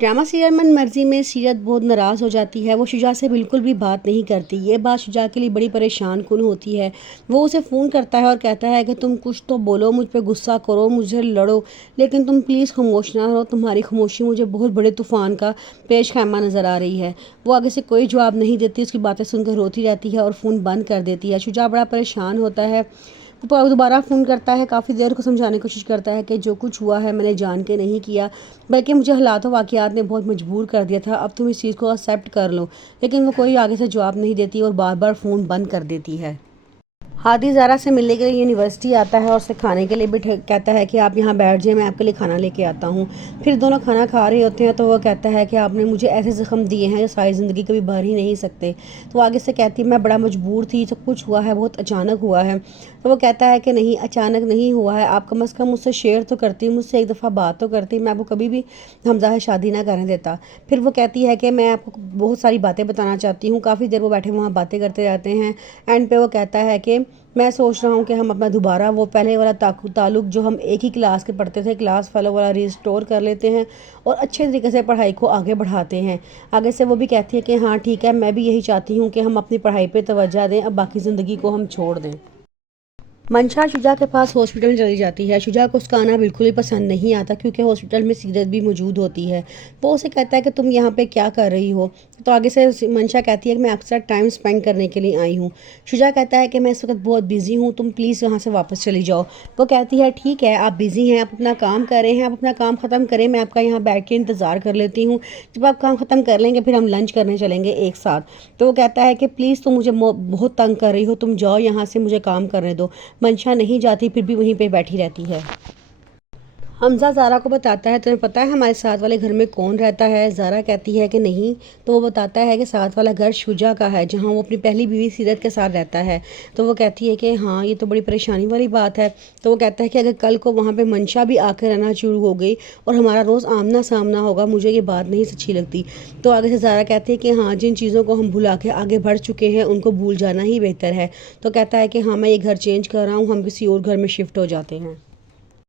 Drama serial मन मर्जी में सीरत बहुत नाराज़ हो जाती है। वो शुजा से बिल्कुल भी बात नहीं करती। ये बात शुजा के लिए बड़ी परेशान कुन होती है। वो उसे फ़ोन करता है और कहता है कि तुम कुछ तो बोलो, मुझ पे गुस्सा करो, मुझे लड़ो, लेकिन तुम प्लीज़ खामोश ना रहो। तुम्हारी खामोशी मुझे बहुत बड़े तूफ़ान का पेश खैमा नज़र आ रही है। वो आगे से कोई जवाब नहीं देती, उसकी बातें सुनकर रोती रहती है और फ़ोन बंद कर देती है। शुजा बड़ा परेशान होता है। वो दोबारा फ़ोन करता है, काफ़ी देर को समझाने की कोशिश करता है कि जो कुछ हुआ है मैंने जान के नहीं किया, बल्कि मुझे हालात और वाक़यात ने बहुत मजबूर कर दिया था। अब तुम इस चीज़ को एक्सेप्ट कर लो। लेकिन वो कोई आगे से जवाब नहीं देती और बार बार फ़ोन बंद कर देती है। हादी ज़ारा से मिलने के लिए यूनिवर्सिटी आता है और उसे खाने के लिए भी कहता है कि आप यहाँ बैठ जाइए, मैं आपके लिए खाना लेके आता हूँ। फिर दोनों खाना खा रहे होते हैं तो वो कहता है कि आपने मुझे ऐसे ज़ख्म दिए हैं जो सारी ज़िंदगी कभी भर ही नहीं सकते। तो आगे से कहती है मैं बड़ा मजबूर थी, सब कुछ हुआ है बहुत अचानक हुआ है। तो वो कहता है कि नहीं, अचानक नहीं हुआ है, आप कम अज़ कम मुझसे शेयर तो करती, मुझसे एक दफ़ा बात तो करती, मैं आपको कभी भी हमज़ा शादी ना करने देता। फिर वो कहती है कि मैं आपको बहुत सारी बातें बताना चाहती हूँ। काफ़ी देर वो बैठे वहाँ बातें करते रहते हैं। एंड पे वो कहता है कि मैं सोच रहा हूँ कि हम अपना दोबारा वो पहले वाला ताल्लुक़ जो हम एक ही क्लास के पढ़ते थे, क्लास फेलो वाला, रिस्टोर कर लेते हैं और अच्छे तरीके से पढ़ाई को आगे बढ़ाते हैं। आगे से वो भी कहती है कि हाँ ठीक है, मैं भी यही चाहती हूँ कि हम अपनी पढ़ाई पे तवज्जो दें, अब बाकी ज़िंदगी को हम छोड़ दें। मंशा शुजा के पास हॉस्पिटल में चली जाती है। शुजा को उसका आना बिल्कुल ही पसंद नहीं आता क्योंकि हॉस्पिटल में सीरत भी मौजूद होती है। वो उसे कहता है कि तुम यहाँ पे क्या कर रही हो। तो आगे से मंशा कहती है कि मैं आपके साथ टाइम स्पेंड करने के लिए आई हूँ। शुजा कहता है कि मैं इस वक्त बहुत बिजी हूँ, तुम प्लीज़ यहाँ से वापस चली जाओ। वो कहती है ठीक है, आप बिज़ी हैं, आप अपना काम कर रहे हैं, आप अपना काम ख़त्म करें, मैं आपका यहाँ बैठ के इंतज़ार कर लेती हूँ। जब आप काम ख़त्म कर लेंगे फिर हम लंच करने चलेंगे एक साथ। तो वो कहता है कि प्लीज़ तुम मुझे बहुत तंग कर रही हो, तुम जाओ यहाँ से, मुझे काम करने दो। मंशा नहीं जाती, फिर भी वहीं पे बैठी रहती है। हमज़ा ज़ारा को बताता है तुम्हें पता है हमारे साथ वाले घर में कौन रहता है। ज़ारा कहती है कि नहीं। तो वो बताता है कि साथ वाला घर शुजा का है जहाँ वो अपनी पहली बीवी सीरत के साथ रहता है। तो वो कहती है कि हाँ ये तो बड़ी परेशानी वाली बात है। तो वो कहता है कि अगर कल को वहाँ पे मंशा भी आकर रहना शुरू हो गई और हमारा रोज़ आमना सामना होगा, मुझे ये बात नहीं अच्छी लगती। तो आगे से ज़ारा कहती है कि हाँ जिन चीज़ों को हम भुला के आगे बढ़ चुके हैं उनको भूल जाना ही बेहतर है। तो कहता है कि हाँ मैं ये घर चेंज कर रहा हूँ, हम किसी और घर में शिफ्ट हो जाते हैं।